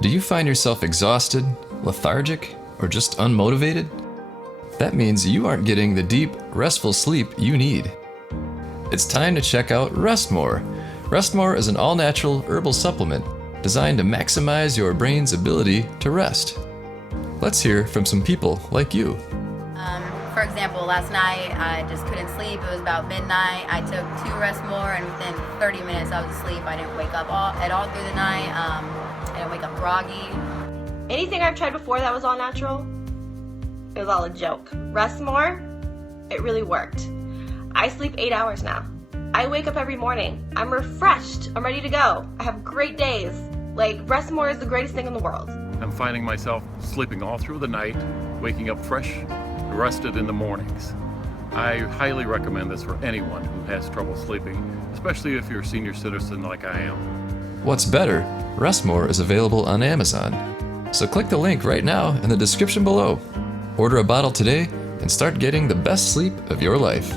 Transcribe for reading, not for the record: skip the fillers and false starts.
Do you find yourself exhausted, lethargic, or just unmotivated? That means you aren't getting the deep, restful sleep you need. It's time to check out Rest More. Rest More is an all-natural herbal supplement designed to maximize your brain's ability to rest. Let's hear from some people like you. For example, last night I just couldn't sleep. It was about midnight. I took 2 Rest More, and within 30 minutes I was asleep. I didn't wake up at all through the night. I didn't wake up groggy. Anything I've tried before that was all natural, it was all a joke. Rest More, it really worked. I sleep 8 hours now. I wake up every morning. I'm refreshed. I'm ready to go. I have great days. Rest More is the greatest thing in the world. I'm finding myself sleeping all through the night, waking up fresh, rested in the mornings. I highly recommend this for anyone who has trouble sleeping, especially if you're a senior citizen like I am. What's better, Rest More is available on Amazon. So click the link right now in the description below. Order a bottle today and start getting the best sleep of your life.